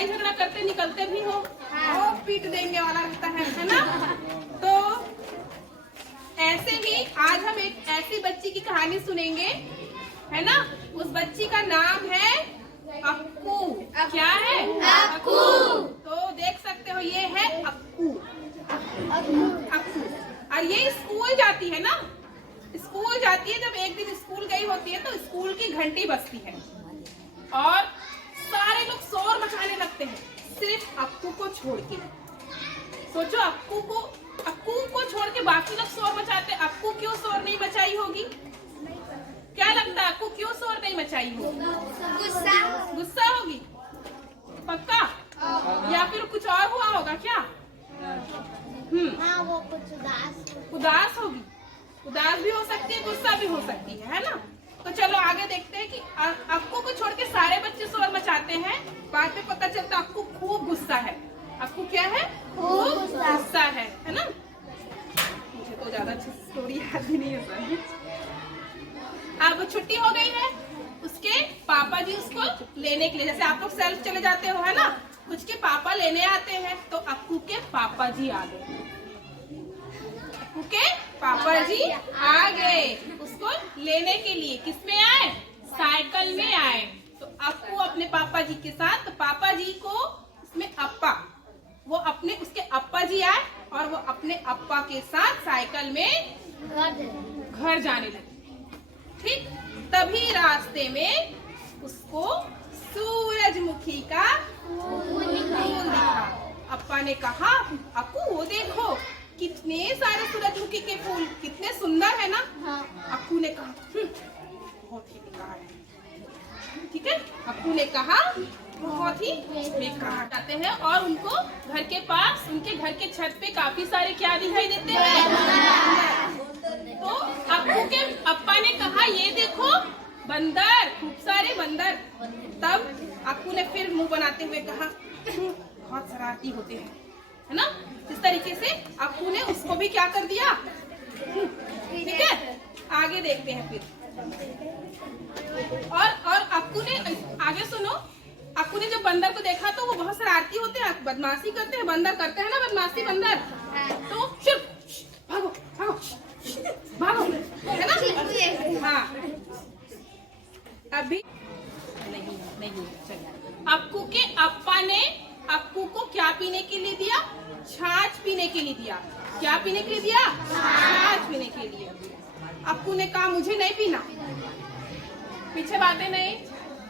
लड़ाई झगड़ा करते निकलते भी हो, वो पीट देंगे वाला रहता है ना। तो ऐसे ही आज हम एक ऐसी बच्ची की कहानी सुनेंगे, है ना। उस बच्ची का नाम है अक्कू। क्या है? अक्कू। तो देख सकते हो ये है अक्कू। अक्कू और ये स्कूल जाती है ना, स्कूल जाती है। जब एक दिन स्कूल गई होती है तो स्कूल की घंटी बजती है और सारे लोग शोर मचाने लगते हैं, सिर्फ अक्कू को छोड़ के। सोचो अक्कू को छोड़ के बाकी लोग शोर मचाते, अक्कू क्यों शोर नहीं मचाई होगी? क्या लगता है अक्कू क्यों शोर नहीं मचाई होगी? गुस्सा होगी पक्का, या फिर कुछ और हुआ होगा क्या? हाँ, वो कुछ उदास होगी। उदास भी हो सकती है, गुस्सा भी हो सकती है ना। तो चलो आगे देखते हैं कि अक्कू को छोड़ के सारे बच्चे शोर मचाते हैं। बाद में पता चलता अक्कू खूब गुस्सा है। अक्कू क्या है? खूब गुस्सा है ना। मुझे तो ज्यादा अच्छी स्टोरी याद भी नहीं है सर। अब छुट्टी हो गई है, उसके पापा जी उसको लेने के लिए, जैसे आप लोग सेल्फ चले जाते हो है ना, उसके पापा लेने आते हैं। तो अक्कू के पापा जी आ गए। अक्कू के पापा जी आ गए उसको लेने के लिए। किस में आए? साइकिल में आए। तो अक्कू अपने पापा जी के साथ, तो पापा जी को उसमें अप्पा, वो अपने उसके अप्पा जी आए और वो अपने अप्पा के साथ साइकिल में घर जाने लगे। ठीक तभी रास्ते में उसको सूरजमुखी का फूल दिखा। अप्पा ने कहा अक्कू वो देखो कितने सारे सूरजमुखी के फूल, कितने सुंदर है ना। अक्कू ने कहा बहुत ही बेकार है। ठीक है, अक्कू ने कहा बहुत ही बेकार। जाते हैं और उनको घर के पास, उनके घर के छत पे काफी सारे क्या दिखाई देते हैं? तो अक्कू के अप्पा ने कहा ये देखो बंदर, खूब सारे बंदर। तब अक्कू ने फिर मुंह बनाते हुए कहा बहुत शरारती होते हैं, है ना। इस तरीके से अक्कू ने उसको भी क्या कर दिया। ठीक है, आगे देखते हैं फिर। और अक्कू ने आगे सुनो, अक्कू ने जब बंदर को देखा तो वो बहुत शरारती होते हैं, बदमाशी करते हैं। बंदर करते हैं ना बदमाशी बंदर, तो भागो भागो भागो, है ना। हाँ अभी नहीं चलिए। अक्कू के अप्पा ने अक्कू को क्या पीने के लिए दिया? छाछ पीने के लिए दिया। क्या पीने के लिए दिया? छाछ पीने के लिए। अक्कू ने कहा मुझे नहीं पीना, पीछे बातें नहीं।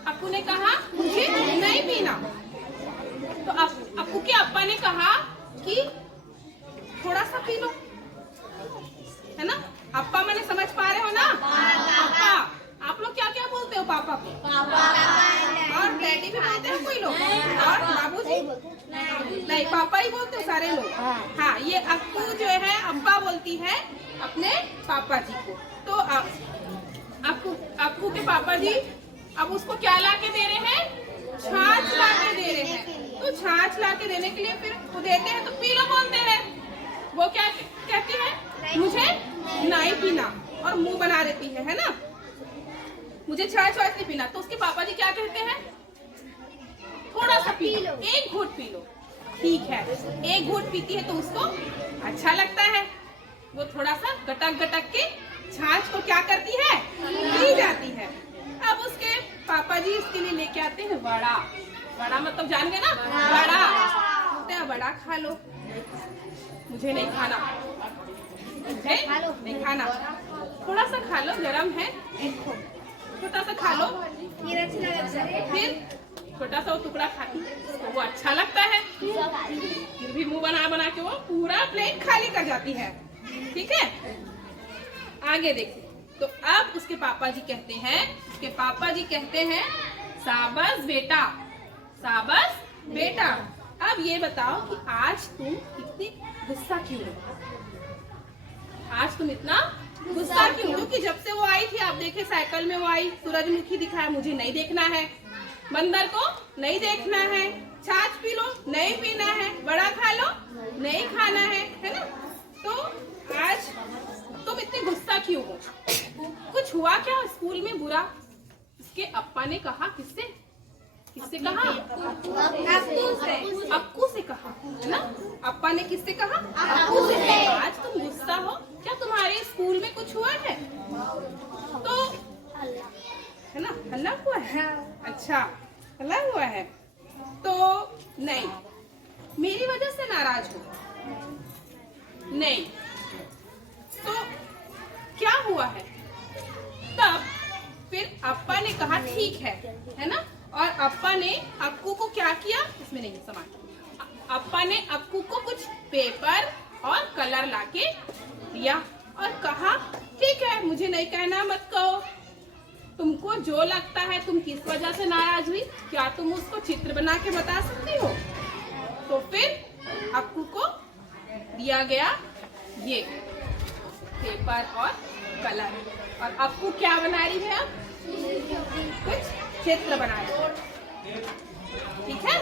अक्कू ने कहा मुझे नहीं पीना। तो अक्कू के अप्पा ने कहा कि थोड़ा सा पी लो, है ना। अप्पा मैंने समझ पा रहे हो ना? पापा, आप लोग क्या क्या बोलते हो पापा को? और डैडी भी बोलते हैं कोई लोग, और बाबूजी नहीं, पापा ही बोलते हो सारे लोग। हाँ, ये अक्कू जो है अब्बा बोलती है अपने पापा जी को। तो अक्कू के पापा जी अब उसको क्या ला के दे रहे हैं? छाछ ला के दे रहे हैं। तो छाछ ला के देने के लिए फिर वो देते हैं तो पी लो बोलते हैं। वो क्या कहती है? मुझे नहीं पीना, और मुंह बना देती है ना। मुझे छाछ वाछ नहीं पीना। तो उसके पापा जी क्या कहते हैं? थोड़ा सा पी लो, एक घूंट पी लो। ठीक है, एक घूंट पीती है तो उसको अच्छा लगता है। वो थोड़ा सा गटक गटक के छाछ को क्या करती है? पी जाती है। अब उसके पापा जी इसके लिए लेके आते हैं वड़ा। वड़ा मतलब जान गए ना, वड़ा। बोलते हैं वड़ा खा लो। मुझे नहीं खाना, नहीं खाना, थोड़ा सा खा लो, गरम है, छोटा सा खा लो। फिर छोटा सा वो टुकड़ा खाती तो वो अच्छा लगता है, फिर भी मुंह बना बना के वो पूरा प्लेट खाली कर जाती है। ठीक है, आगे देखिए। तो अब उसके पापा जी कहते हैं शाबाश बेटा, शाबाश बेटा। अब ये बताओ कि आज तुम इतनी गुस्सा क्यों हो? आज तुम इतना गुस्सा क्यों? क्योंकि जब से वो आई थी, आप देखे साइकिल में वो आई, सूरजमुखी दिखाया, मुझे नहीं देखना है, बंदर को नहीं देखना है, छाछ पी लो, नहीं पीना है, बड़ा खा लो, नहीं खाना है ना। तो आज तुम इतनी गुस्सा क्यों हो? कुछ हुआ क्या स्कूल में बुरा? उसके अप्पा ने कहा। किससे कहा? ने किससे कहा? अक्कू से। आज तुम गुस्सा हो, क्या तुम्हारे स्कूल में कुछ हुआ है? तो है ना, हल्ला हुआ है? अच्छा, हल्ला हुआ है तो नहीं, मेरी वजह से नाराज हो? नहीं, तो क्या हुआ है? तब फिर अप्पा ने कहा ठीक है ना? और अप्पा ने अक्कू को क्या किया? इसमें नहीं सामान। अप्पा ने अक्कू को कुछ पेपर और कलर लाके दिया और कहा ठीक है, मुझे नहीं कहना मत कहो, तुमको जो लगता है तुम किस वजह से नाराज हुई, क्या तुम उसको चित्र बना के बता सकती हो? तो फिर अक्कू को दिया गया ये पेपर और कलर, और अक्कू क्या बना रही है? अब कुछ चित्र बना रही है, ठीक है?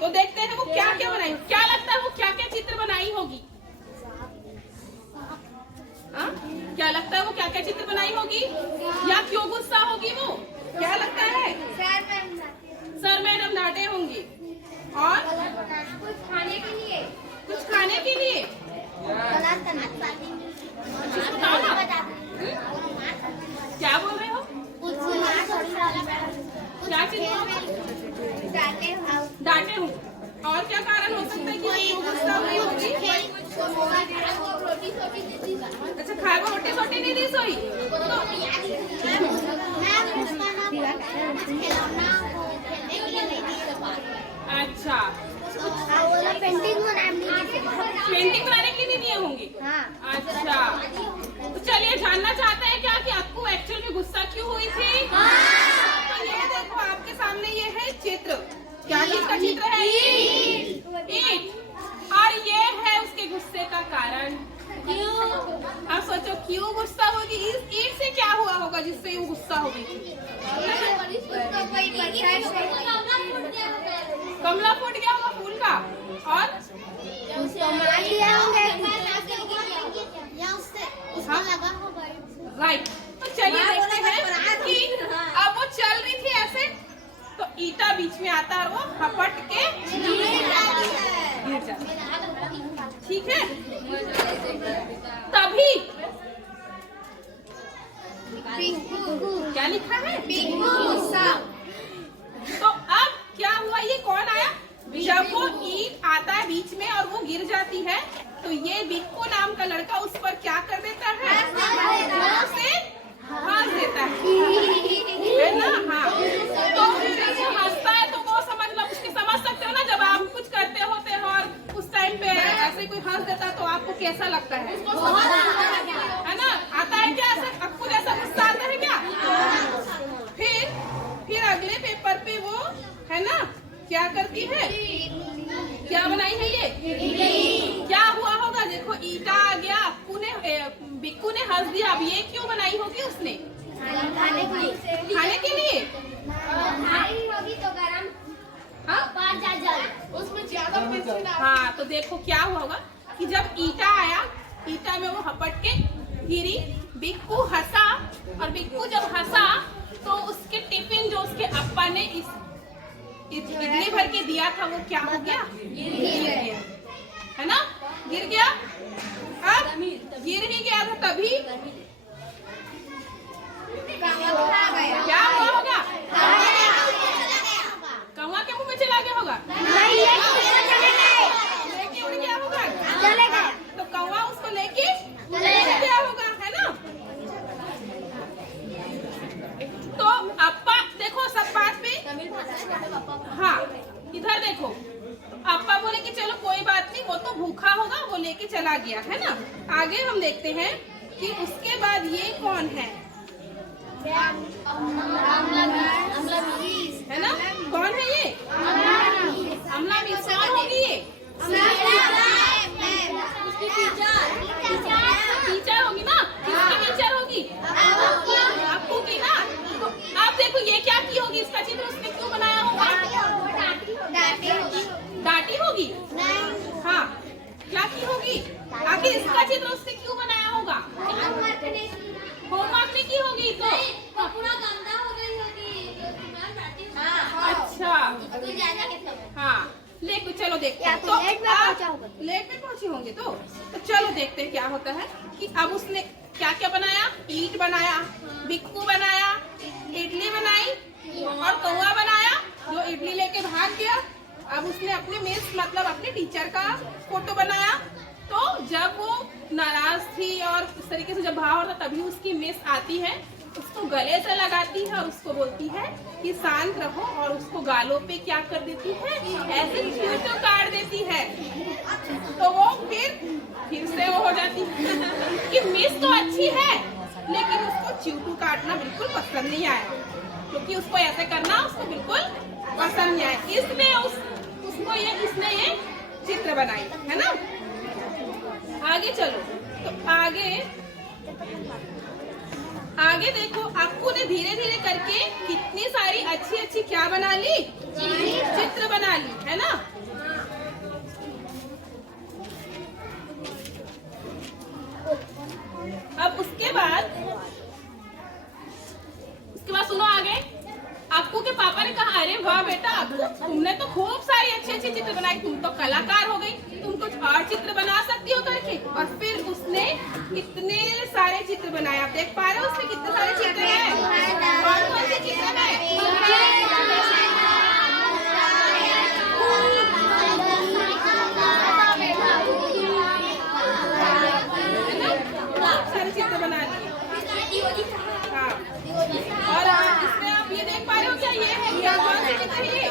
तो देखते हैं वो क्या क्या बनाई, क्या लगता है वो क्या क्या चित्र बनाई होगी? क्या लगता है वो क्या क्या चित्र बनाई होगी, या क्यों गुस्सा होगी वो? क्या लगता है? सर मैडम डांटे होंगी, और कुछ खाने के लिए, कुछ खाने के लिए क्या बोल रहे हो? क्या चीज डांटे हूँ? और क्या कारण हो सकता है कि वो गुस्सा हुई होगी? अच्छा, खाए को रोटी सोटी नहीं दी सोई? अच्छा, पेंटिंग बनाने के लिए नहीं दिए होंगे? अच्छा, तो चलिए जानना चाहते हैं क्या कि अक्कू एक्चुअल में गुस्सा क्यों हुई थी? तो ये देखो आपके सामने ये है चित्र, क्या चीज का चित्र है? ईंट। और ये है उसके गुस्से का कारण। क्यों? आप सोचो क्यों गुस्सा होगी? इस ईंट से क्या हुआ होगा जिससे वो गुस्सा हो गई थी? कमला फूट गया होगा फूल का, और राइट। तो चलिए देखते हैं कि अब वो चल रही थी ऐसे, तो ईटा बीच में आता है और वो हपट के गिर जाता, ठीक है? तभी क्या लिखा है? तो अब क्या हुआ, ये कौन आया? जब वो ईंट आता है बीच में और वो गिर जाती है, तो ये बिक्कू नाम का लड़का उस पर क्या कर देता है? उसे हंस देता है ना? हाँ, तो जब वो हंसता है तो वो समझ सकते हो ना, जब आप कुछ करते होते हो और उस टाइम पे ऐसे कोई हंस देता है तो आपको कैसा लगता है? है ना? आता है क्या ऐसा? अक्कू जैसा गुस्सा आता है क्या? फिर अगले पेपर पे वो है ना क्या करती है? क्या बनाई है ये? क्या हुआ होगा? देखो ईटा आ गया, बिक्कू ने हंस दिया। अब ये क्यों बनाई होगी उसने? खाने के लिए। होगी तो गरम, उसमें ज्यादा। हाँ, तो देखो क्या हुआ होगा कि जब ईटा आया, ईटा में वो हपट के गिरी, बिक्कू हंसा, और बिक्कू जब हंसा तो उसके टिफिन जो उसके अप्पा ने इडली भर के दिया था वो क्या हो गया? गिर गया, है ना? गिर गया। अब गिर ही गया था, तभी क्या हुआ होगा? कौवा के मुंह में चला गया होगा? लेके उड़ गया होगा? तो कौवा उसको लेके गया होगा, है ना? तो अप्पा देखो सब बात पे, हाँ इधर देखो, अप्पा बोले कि चलो कोई बात नहीं, वो तो भूखा होगा, वो लेके चला गया, है ना? आगे हम देखते हैं कि उसके बाद ये कौन है? है ना? कौन है ये? अमला मिस। कौन होगी ये? टीचर होगी ना? किसकी टीचर होगी? अक्कू की ना? तो अब देखो ये क्या की होगी? इसका चित्र उसने क्यों बनाया होगा? डांटी होगी? हाँ, क्या की होगी? आखिर इसका चित्र उसने क्यों बनाया होगा? होमवर्क नहीं की होगी तो पूरा गंदा हो गई होगी। अच्छा, हाँ, लेके चलो देखते हैं। तो लेट में पहुंचा होगा। लेट में पहुंचे होंगे तो चलो देखते हैं क्या होता है कि अब उसने क्या क्या बनाया। ईंट बनाया, बिक्कू बनाया, इडली बनाई और कौवा बनाया जो इडली लेके भाग गया। अब उसने अपने मिस मतलब अपने टीचर का फोटो बनाया। तो जब वो नाराज थी और इस तरीके से जब भाव होता तभी उसकी मिस आती है, उसको गले से लगाती है और उसको बोलती है कि शांत रहो, और उसको गालों पे क्या कर देती है, ऐसे चूटू काट देती है। तो वो फिर से वो हो जाती है कि मिस तो अच्छी है लेकिन उसको चूटू काटना बिल्कुल पसंद नहीं आया, क्योंकि उसको ऐसे करना उसको बिल्कुल पसंद नहीं आया। इसलिए इसने ये चित्र बनाई है ना। आगे चलो तो आगे देखो, अक्कू ने धीरे धीरे करके कितनी सारी अच्छी अच्छी क्या बना ली, चित्र बना ली है ना। अब उसके बाद सुनो आगे। अक्कू के पापा ने कहा, अरे वाह बेटा अक्कू, तुमने तो खूब सारी अच्छी अच्छी चित्र बनाई, तुम तो कलाकार हो गई, तुम कुछ और चित्र बना सकती हो करके। और फिर उसने कितने सारे चित्र बनाए, आप देख पा रहे हो उसने कितने सारे चित्र हैं। कौन कौन से चित्र हैं? सारे चित्र बना लिए। हाँ, और इसमें आप ये देख पा रहे हो क्या, ये है क्या, कौन सा चित्र है ये?